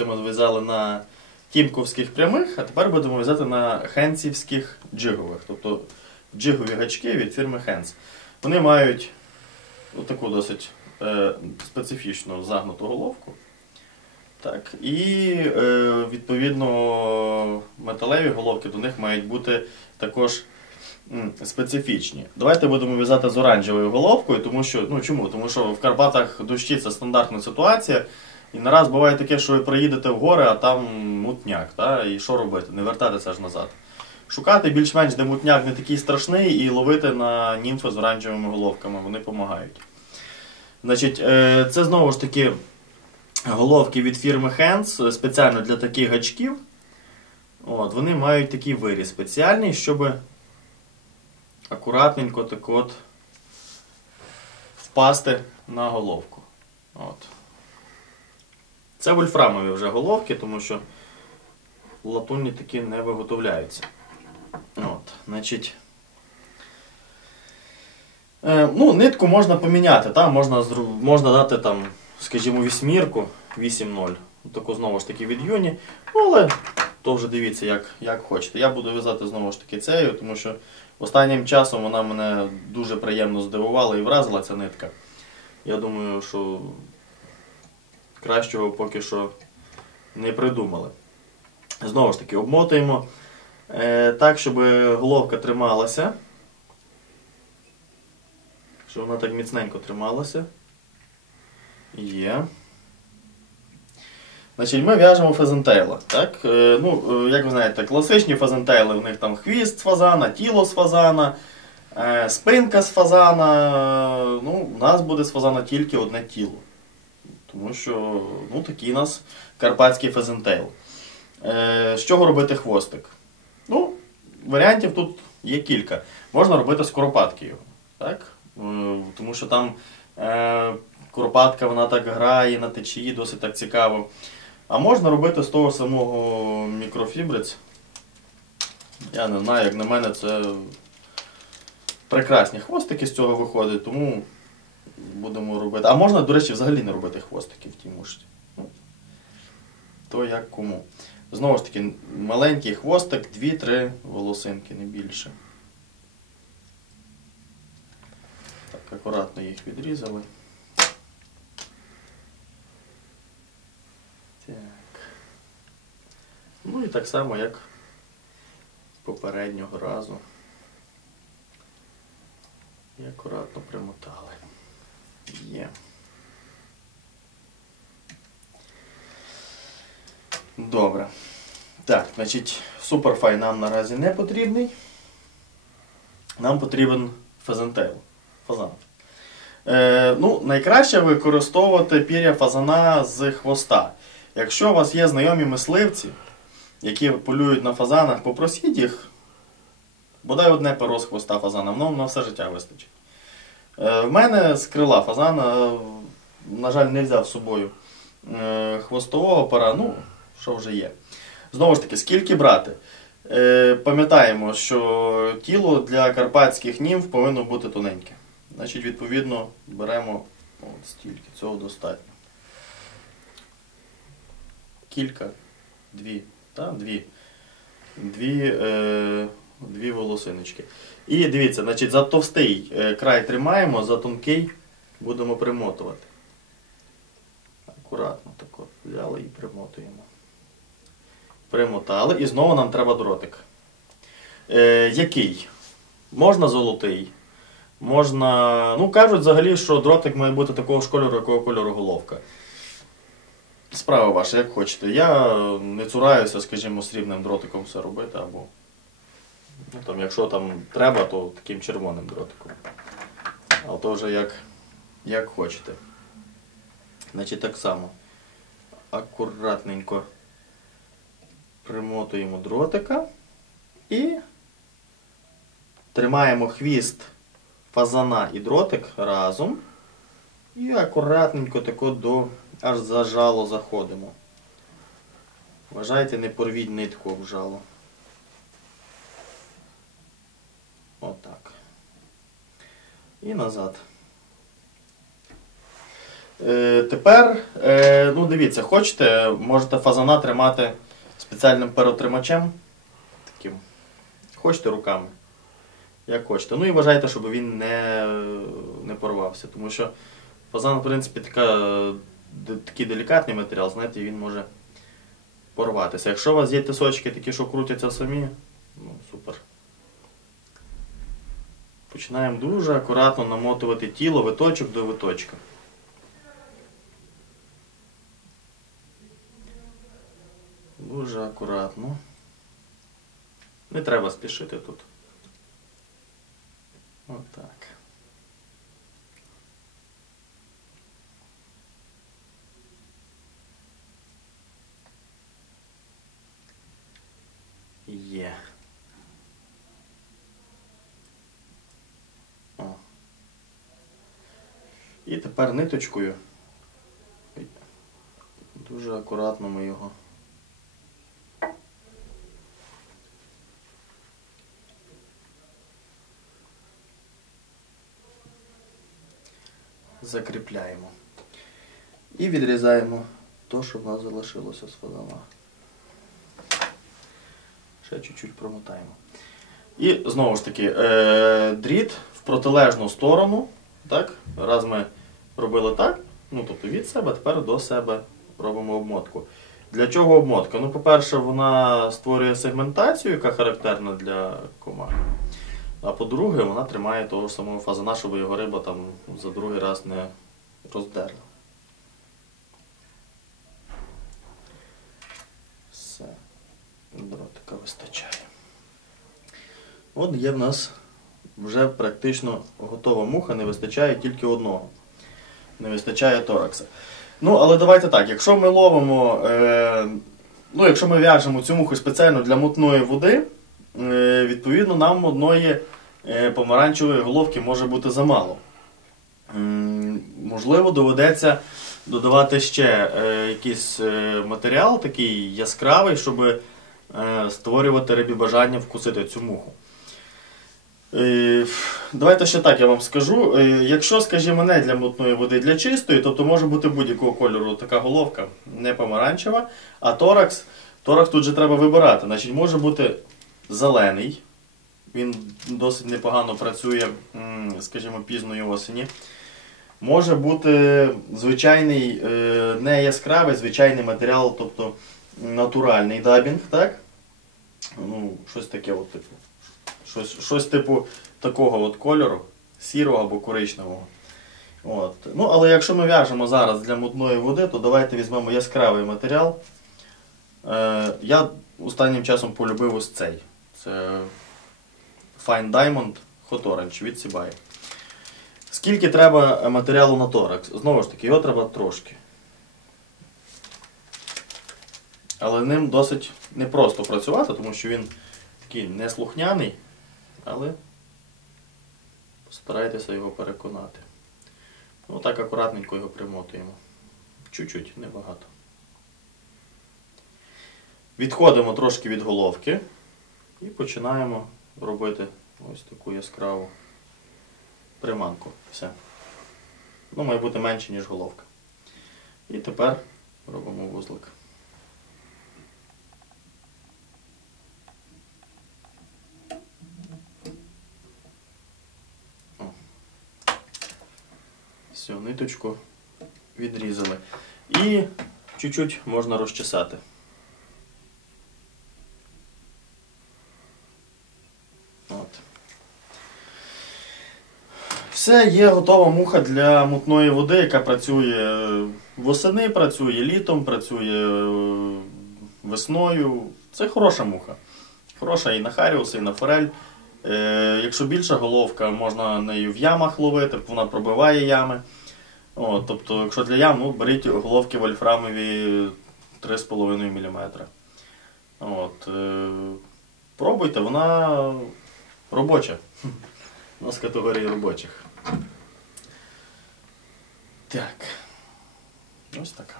Це ми в'язали на тімковських прямих, а тепер будемо в'язати на хенсівських джигових. Тобто джигові гачки від фірми Хенс. Вони мають таку досить е, специфічну загнуту головку. Так, і е, відповідно металеві головки до них мають бути також м, специфічні. Давайте будемо в'язати з оранжевою головкою, тому що ну чому? Тому що в Карпатах дощі це стандартна ситуація. І нараз буває таке, що ви приїдете в гори, а там мутняк. Та? І що робити? Не вертатися ж назад. Шукати більш-менш, де мутняк не такий страшний, і ловити на німфи з оранжевими головками. Вони допомагають. Значить, е, це знову ж таки головки від фірми Hands, спеціально для таких гачків. От, вони мають такий виріз спеціальний, щоб акуратненько так от впасти на головку. Це вольфрамові вже головки, тому що латунні такі не виготовляються. От, значить, е, ну, нитку можна поміняти, та? Можна, можна дати там, скажімо, вісьмірку 8-0. Таку знову ж таки від юні. Ну, але то вже дивіться, як, як хочете. Я буду в'язати знову ж таки цею, тому що останнім часом вона мене дуже приємно здивувала і вразила ця нитка. Я думаю, що кращого поки що не придумали. Знову ж таки, обмотуємо е, так, щоб головка трималася. Щоб вона так міцненько трималася. Є. Значить, ми в'яжемо фазентейла. Так? Е, ну, е, як ви знаєте, класичні фазентейли, в них там хвіст з фазана, тіло з фазана, е, спинка з фазана. Ну, у нас буде з фазана тільки одне тіло. Тому що ну, такий у нас карпатський фазентейл. Е, з чого робити хвостик? Ну, варіантів тут є кілька. Можна робити з коропатки його. Так? Е, тому що там е, коропатка вона так грає на течії, досить так цікаво. А можна робити з того самого мікрофібриць. Я не знаю, як на мене, це прекрасні хвостики з цього виходять, тому будемо робити. А можна, до речі, взагалі не робити хвостики в тій мушці. Ну, То як кому. Знову ж таки, маленький хвостик, 2-3 волосинки, не більше. Так, акуратно їх відрізали. Так. Ну і так само, як попереднього разу. І акуратно примотали. Є. Добре. Так, значить, суперфай нам наразі не потрібний. Нам потрібен фазантейл. Фазан. Е, ну, найкраще використовувати пір'я фазана з хвоста. Якщо у вас є знайомі мисливці, які полюють на фазанах, попросіть їх, бодай одне перо з хвоста фазана, воно на все життя вистачить. Е, в мене з крила фазана, е, на жаль, не взяв з собою е, хвостового пера, ну, що вже є. Знову ж таки, скільки брати? Пам'ятаємо, що тіло для карпатських німф повинно бути тоненьке. Значить, відповідно, беремо от стільки, цього достатньо. Кілька, дві, та, дві, дві, е, дві волосиночки. І дивіться, значить, за товстий е, край тримаємо, за тонкий будемо примотувати. Акуратно так взяли і примотуємо. Примотали. І знову нам треба дротик. Е, який? Можна золотий. Можна. Ну, кажуть взагалі, що дротик має бути такого ж кольору, якого кольору головка. Справа ваша, як хочете. Я не цураюся, скажімо, срібним дротиком все робити, або. Ну, там, якщо там треба, то таким червоним дротиком. Але то вже як, як хочете. Значить, так само. Акуратненько примотуємо дротика і тримаємо хвіст фазана і дротик разом. І акуратненько тако до аж за жало заходимо. Вважайте, не порвіть нитку об жало. Отак. І назад. Е, тепер, е, ну дивіться, хочете, можете фазана тримати спеціальним перетримачем. Таким. Хочете руками. Як хочете. Ну і вважайте, щоб він не, не порвався. Тому що фазан, в принципі, така, такий делікатний матеріал, знаєте, він може порватися. Якщо у вас є тисочки такі, що крутяться самі, ну супер. Починаємо дуже акуратно намотувати тіло виточок до виточка. Дуже акуратно. Не треба спішити тут. Отак. Є. О. І тепер ниточкою. Дуже акуратно ми його. закріпляємо. І відрізаємо то, що в нас залишилося з фазана. Ще чуть-чуть промотаємо. І знову ж таки, е, дріт в протилежну сторону. Так? Раз ми робили так, ну тобто від себе, тепер до себе робимо обмотку. Для чого обмотка? Ну, по-перше, вона створює сегментацію, яка характерна для комах. А по-друге, вона тримає того ж самого фазана, щоб його риба там за другий раз не роздерла. Все. Дротика вистачає. От є в нас вже практично готова муха, не вистачає тільки одного. Не вистачає торакса. Ну, але давайте так, якщо ми ловимо, е, ну, якщо ми в'яжемо цю муху спеціально для мутної води, е, відповідно, нам одної е, помаранчевої головки може бути замало. М, Можливо, доведеться додавати ще е, якийсь е, матеріал такий яскравий, щоб е, створювати рибі бажання вкусити цю муху. Е, Давайте ще так я вам скажу. Е, Якщо, скажімо, не для мутної води, для чистої, тобто може бути будь-якого кольору така головка, не помаранчева, а торакс, торакс тут же треба вибирати. Значить, може бути зелений, він досить непогано працює, скажімо, пізньої осені. Може бути звичайний, е, не яскравий, звичайний матеріал, тобто натуральний дабінг, так? Ну, щось таке, от, типу. Щось, щось типу такого от кольору, сірого або коричневого. От. Ну, але якщо ми в'яжемо зараз для мутної води, то давайте візьмемо яскравий матеріал. Е, я останнім часом полюбив ось цей. Це Fine Diamond Hot Orange від Сібай. Скільки треба матеріалу на торакс? Знову ж таки, його треба трошки. Але ним досить непросто працювати, тому що він такий неслухняний, але постарайтеся його переконати. Ну акуратненько його примотуємо. Чуть-чуть, небагато. Відходимо трошки від головки і починаємо робити ось таку яскраву приманку. Все. Ну, має бути менше, ніж головка. І тепер робимо вузлик. О. Все, ниточку відрізали. І чуть-чуть можна розчесати. От. Все, є готова муха для мутної води, яка працює восени, працює літом, працює е, весною. Це хороша муха. Хороша і на Харіус, і на форель. Е, якщо більша головка, можна нею в ямах ловити, вона пробиває ями. От, тобто, якщо для ям, ну, беріть головки вольфрамові 3,5 мм. От, е, пробуйте, вона робоча. У нас категорії робочих. Так. Ось така.